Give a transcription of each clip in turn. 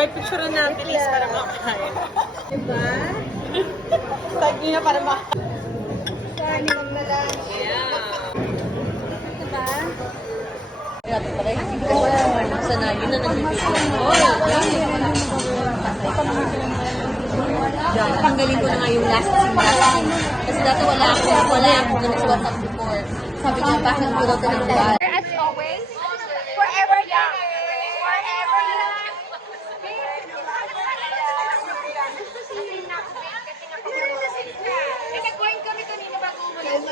Boy, picture na bilis para makain. Diba? Tag na para makain. Kanin na lang. Yeah. Diba? Sanayin na nag-video. Diyan, tanggalin ko na nga yung last scene. Kasi dati wala ako, wala ako ganun sa WhatsApp before. Sabi niya, bakit daw ito ng? As always,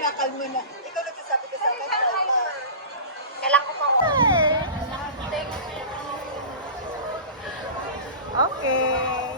Kalma na, kalma na. Ikaw nagsasabi ka sa akin. Kailan ko pa Okay.